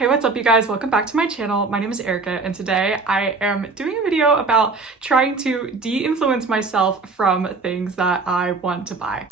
Hey, what's up you guys? Welcome back to my channel. My name is Erica and today I am doing a video about trying to de-influence myself from things that I want to buy.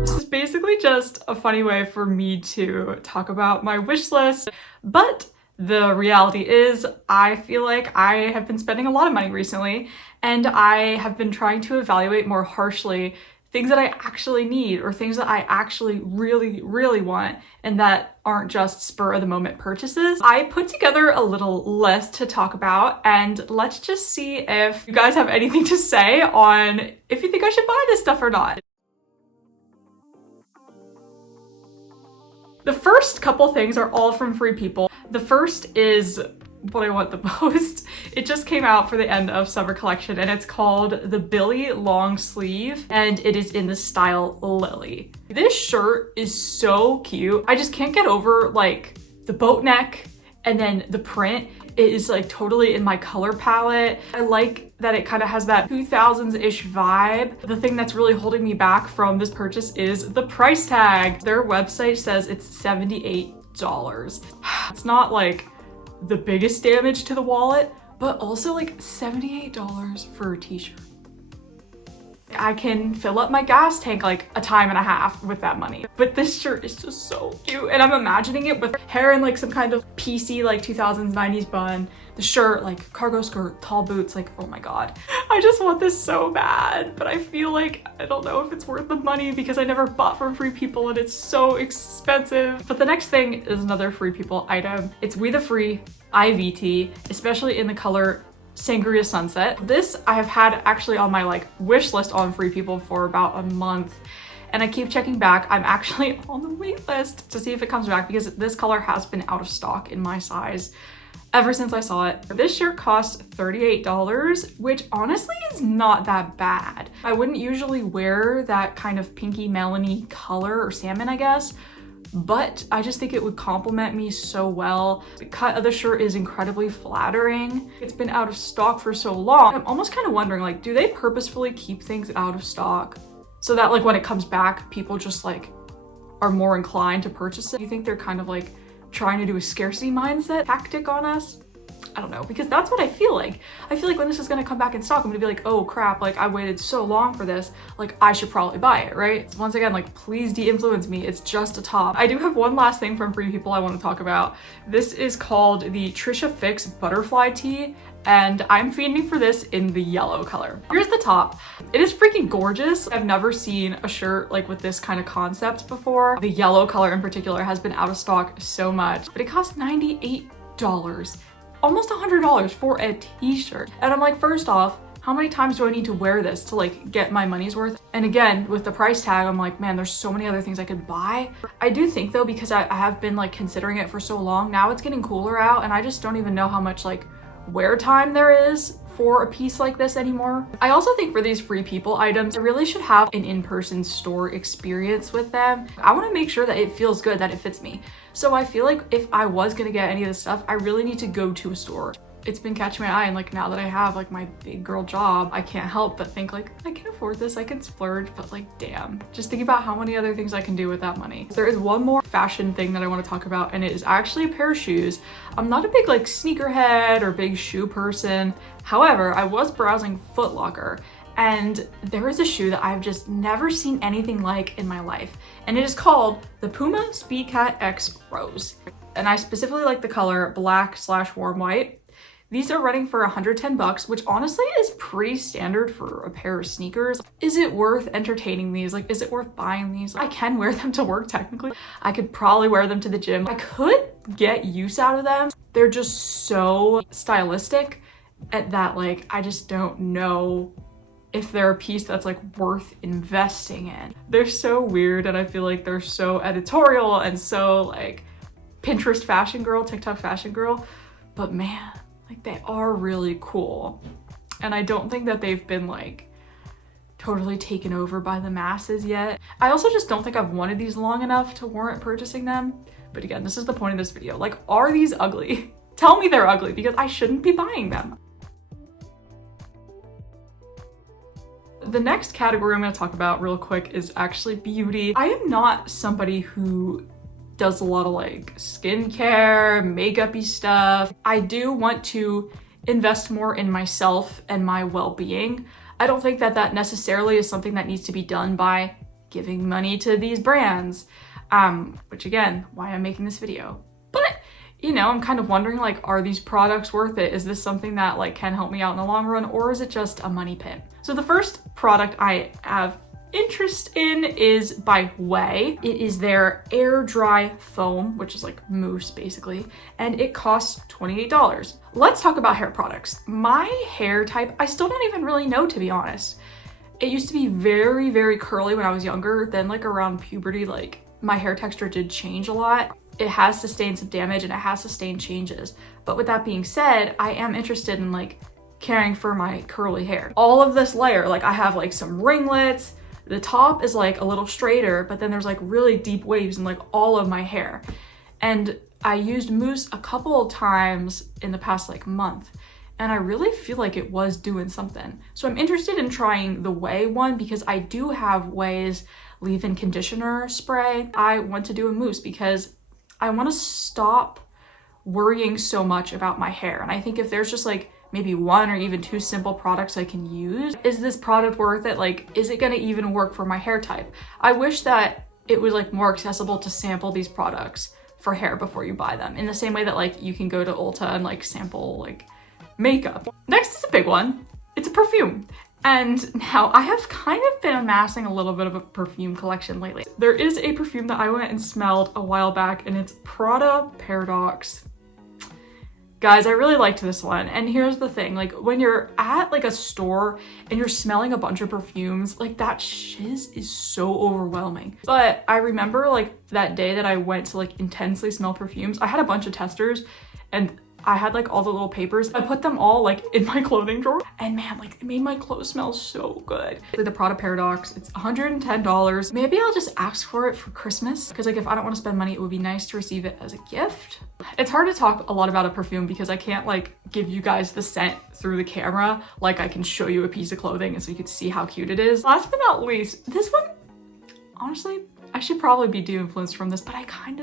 This is basically just a funny way for me to talk about my wish list, but the reality is I feel like I have been spending a lot of money recently and I have been trying to evaluate more harshly things that I actually need or things that I actually really want and that aren't just spur of the moment purchases. I put together a little list to talk about and let's just see if you guys have anything to say on if you think I should buy this stuff or not. The first couple things are all from Free People. The first is what I want the most. It just came out for the end of summer collection and it's called the Billy long sleeve and it is in the style Lily. This shirt is so cute. I just can't get over like the boat neck and then the print. It is like totally in my color palette. I like that it kind of has that 2000s-ish vibe. The thing that's really holding me back from this purchase is the price tag. Their website says it's $78. It's not like the biggest damage to the wallet, but also like $78 for a t-shirt. I can fill up my gas tank like a time and a half with that money. But this shirt is just so cute and I'm imagining it with hair in like some kind of PC like 2000s 90s bun, the shirt like cargo skirt, tall boots, like oh my god. I just want this so bad, but I feel like I don't know if it's worth the money because I never bought from Free People and it's so expensive. But the next thing is another Free People item. It's We The Free IVT, especially in the color Sangria Sunset. This I have had actually on my like wish list on Free People for about a month and I keep checking back. I'm actually on the wait list to see if it comes back because this color has been out of stock in my size ever since I saw it. This shirt costs $38, which honestly is not that bad. I wouldn't usually wear that kind of pinky melony color or salmon, I guess, but I just think it would complement me so well. The cut of the shirt is incredibly flattering. It's been out of stock for so long. I'm almost kind of wondering, like, do they purposefully keep things out of stock so that like when it comes back, people just like are more inclined to purchase it? You think they're kind of like trying to do a scarcity mindset tactic on us? I don't know, because that's what I feel like. I feel like when this is gonna come back in stock, I'm gonna be like, oh crap, like I waited so long for this, like I should probably buy it, right? Once again, like please de-influence me, it's just a top. I do have one last thing from Free People I want to talk about. This is called the Trisha Fix Butterfly Tee and I'm fiending for this in the yellow color. Here's the top. It is freaking gorgeous. I've never seen a shirt like with this kind of concept before. The yellow color in particular has been out of stock so much, but it costs $98. Almost $100 for a t-shirt. And I'm like, first off, how many times do I need to wear this to like get my money's worth? And again, with the price tag, I'm like, man, there's so many other things I could buy. I do think though, because I have been like considering it for so long, now it's getting cooler out and I just don't even know how much like wear time there is for a piece like this anymore. I also think for these Free People items, I really should have an in-person store experience with them. I want to make sure that it feels good, that it fits me. So I feel like if I was gonna get any of this stuff, I really need to go to a store. It's been catching my eye and like now that I have like my big girl job, I can't help but think like, I can afford this, I can splurge, but like damn. Just think about how many other things I can do with that money. There is one more fashion thing that I want to talk about and it is actually a pair of shoes. I'm not a big like sneakerhead or big shoe person. However, I was browsing Foot Locker and there is a shoe that I've just never seen anything like in my life. And it is called the Puma Speedcat X Rose. And I specifically like the color black/warm white. These are running for 110 bucks, which honestly is pretty standard for a pair of sneakers. Is it worth entertaining these? Like, is it worth buying these? I can wear them to work technically. I could probably wear them to the gym. I could get use out of them. They're just so stylistic at that, like, I just don't know if they're a piece that's like worth investing in. They're so weird and I feel like they're so editorial and so like Pinterest fashion girl, TikTok fashion girl, but man, like they are really cool. And I don't think that they've been like totally taken over by the masses yet. I also just don't think I've wanted these long enough to warrant purchasing them. But again, this is the point of this video. Like, are these ugly? Tell me they're ugly because I shouldn't be buying them. the next category I'm going to talk about real quick is actually beauty. I am not somebody who does a lot of like skincare, makeup-y stuff. I do want to invest more in myself and my well-being. I don't think that that necessarily is something that needs to be done by giving money to these brands, which again, why I'm making this video. But you know, I'm kind of wondering, like, are these products worth it? Is this something that like can help me out in the long run, or is it just a money pit? So the first product I have interest in is by Hiiii. It is their air dry foam, which is like mousse basically, and it costs $28. Let's talk about hair products. My hair type, I still don't even really know, to be honest. It used to be very, very curly when I was younger. Then like around puberty, like my hair texture did change a lot. It has sustained some damage and it has sustained changes. But with that being said, I am interested in like caring for my curly hair. All of this layer, like I have like some ringlets, the top is like a little straighter, but then there's like really deep waves in like all of my hair. And I used mousse a couple of times in the past like month, and I really feel like it was doing something. So I'm interested in trying the Hiiii one because I do have Hiii's leave-in conditioner spray. I want to do a mousse because I want to stop worrying so much about my hair. And I think if there's just like maybe one or even two simple products I can use, is this product worth it? Like, is it gonna even work for my hair type? I wish that it was like more accessible to sample these products for hair before you buy them, in the same way that like you can go to Ulta and like sample like makeup. Next is a big one. It's a perfume. And now I have kind of been amassing a little bit of a perfume collection lately. There is a perfume that I went and smelled a while back, and it's Prada Paradox. Guys, I really liked this one. And here's the thing, like when you're at like a store and you're smelling a bunch of perfumes, like that shiz is so overwhelming. But I remember like that day that I went to like intensely smell perfumes, I had a bunch of testers and I had like all the little papers. I put them all like in my clothing drawer, and man, like it made my clothes smell so good. The Prada Paradox, it's $110. Maybe I'll just ask for it for Christmas, because like if I don't want to spend money, it would be nice to receive it as a gift. It's hard to talk a lot about a perfume because I can't like give you guys the scent through the camera like I can show you a piece of clothing and so you can see how cute it is. Last but not least, this one, honestly, I should probably be de-influenced from this, but it's kind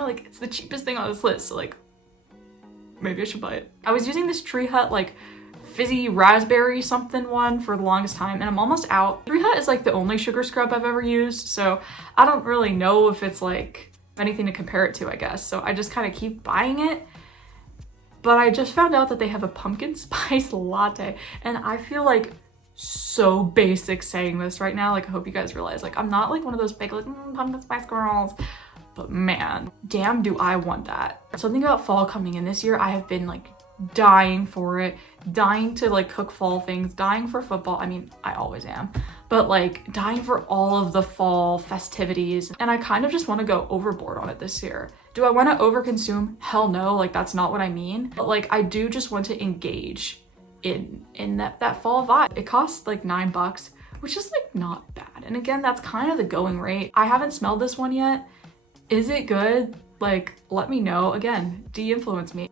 of like, it's the cheapest thing on this list, so like maybe I should buy it. I was using this Tree Hut like fizzy raspberry something one for the longest time, and I'm almost out. Tree Hut is like the only sugar scrub I've ever used, so I don't really know if it's like anything to compare it to, I guess. So I just kind of keep buying it. But I just found out that they have a pumpkin spice latte, and I feel like so basic saying this right now. Like I hope you guys realize like I'm not like one of those big like pumpkin spice girls. But man, damn do I want that. Something about fall coming in this year, I have been like dying for it, dying to like cook fall things, dying for football. I mean, I always am, but like dying for all of the fall festivities. And I kind of just want to go overboard on it this year. Do I want to overconsume? Hell no, like that's not what I mean. But like I do just want to engage in that fall vibe. It costs like $9, which is like not bad. And again, that's kind of the going rate. I haven't smelled this one yet. Is it good? Like, let me know. Again, de-influence me.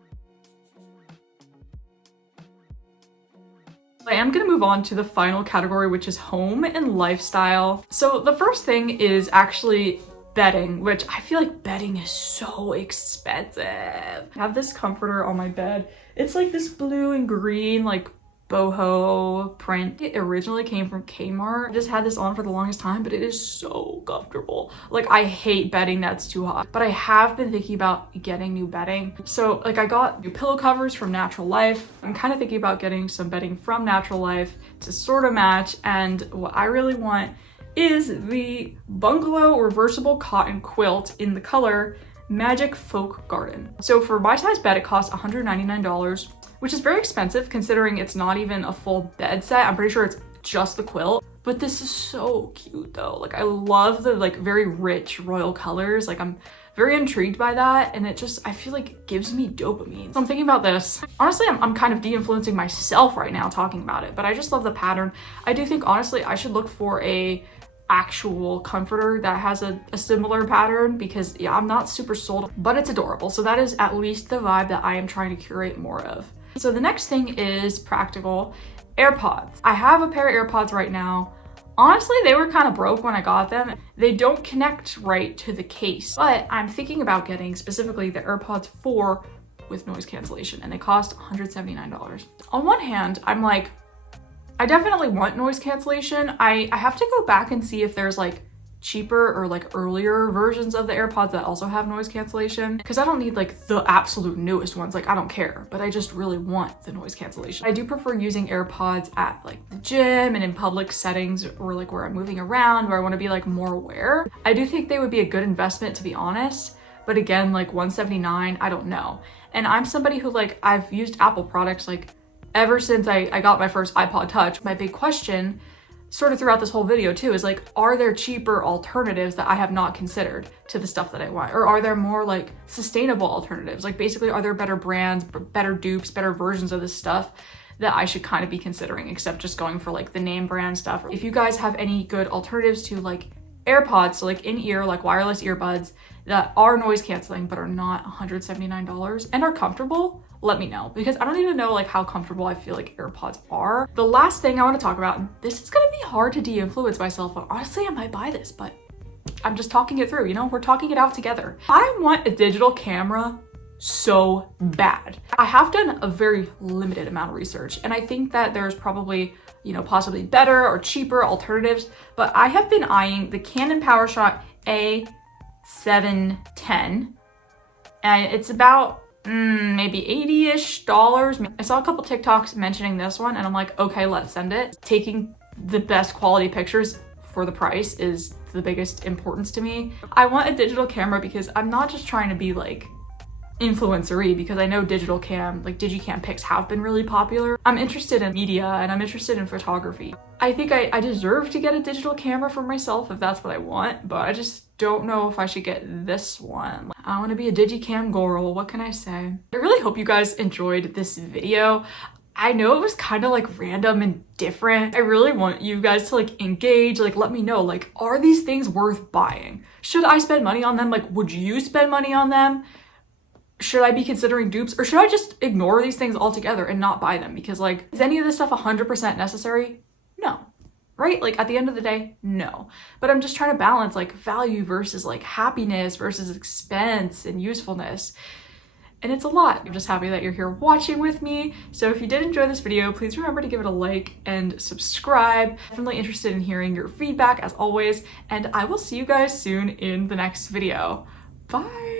I am gonna move on to the final category, which is home and lifestyle. So the first thing is actually bedding, which I feel like bedding is so expensive. I have this comforter on my bed. It's like this blue and green, like boho print. It originally came from Kmart. I just had this on for the longest time, but it is so comfortable. Like I hate bedding that's too hot, but I have been thinking about getting new bedding. So like I got new pillow covers from Natural Life. I'm kind of thinking about getting some bedding from Natural Life to sort of match. And what I really want is the bungalow reversible cotton quilt in the color Magic Folk Garden. So for my size bed, it costs $199. Which is very expensive considering it's not even a full bed set. I'm pretty sure it's just the quilt. But this is so cute though. Like I love the like very rich royal colors. Like I'm very intrigued by that, and it just, I feel like it gives me dopamine. So I'm thinking about this. Honestly, I'm kind of de-influencing myself right now talking about it, but I just love the pattern. I do think honestly I should look for a actual comforter that has a similar pattern, because yeah, I'm not super sold, but it's adorable. So that is at least the vibe that I am trying to curate more of. So the next thing is practical. AirPods. I have a pair of AirPods right now. Honestly, they were kind of broke when I got them. They don't connect right to the case, but I'm thinking about getting specifically the AirPods 4 with noise cancellation, and they cost $179. On one hand, I'm like, I definitely want noise cancellation. I have to go back and see if there's like cheaper or like earlier versions of the AirPods that also have noise cancellation, because I don't need like the absolute newest ones. Like, I don't care, but I just really want the noise cancellation. I do prefer using AirPods at like the gym and in public settings, or like where I'm moving around, where I want to be like more aware. I do think they would be a good investment, to be honest, but again, like $179, I don't know. And I'm somebody who, like, I've used Apple products like ever since I got my first iPod Touch. My big question sort of throughout this whole video too is like, are there cheaper alternatives that I have not considered to the stuff that I want? Or are there more like sustainable alternatives? Like, basically, are there better brands, better dupes, better versions of this stuff that I should kind of be considering, except just going for like the name brand stuff? If you guys have any good alternatives to like AirPods, so like in-ear, like wireless earbuds that are noise canceling but are not $179 and are comfortable, let me know, because I don't even know like how comfortable I feel like AirPods are. The last thing I want to talk about, and this is gonna be hard to de-influence myself on, honestly, I might buy this, but I'm just talking it through, you know, we're talking it out together. I want a digital camera so bad. I have done a very limited amount of research, and I think that there's probably, you know, possibly better or cheaper alternatives, but I have been eyeing the Canon PowerShot A710, and it's about maybe $80-ish. I saw a couple TikToks mentioning this one, and I'm like, okay, let's send it. Taking the best quality pictures for the price is the biggest importance to me. I want a digital camera because I'm not just trying to be like influencer-y, because I know digital cam, like digicam pics have been really popular. I'm interested in media and I'm interested in photography. I think I deserve to get a digital camera for myself if that's what I want, but I just don't know if I should get this one. I want to be a digicam girl, what can I say? I really hope you guys enjoyed this video. I know it was kind of like random and different. I really want you guys to like engage, like let me know, like, are these things worth buying? Should I spend money on them? Like, would you spend money on them? Should I be considering dupes, or should I just ignore these things altogether and not buy them? Because like, is any of this stuff 100% necessary? No, right? Like, at the end of the day, no. But I'm just trying to balance like value versus like happiness versus expense and usefulness. And it's a lot. I'm just happy that you're here watching with me. So if you did enjoy this video, please remember to give it a like and subscribe. Definitely interested in hearing your feedback as always. And I will see you guys soon in the next video. Bye.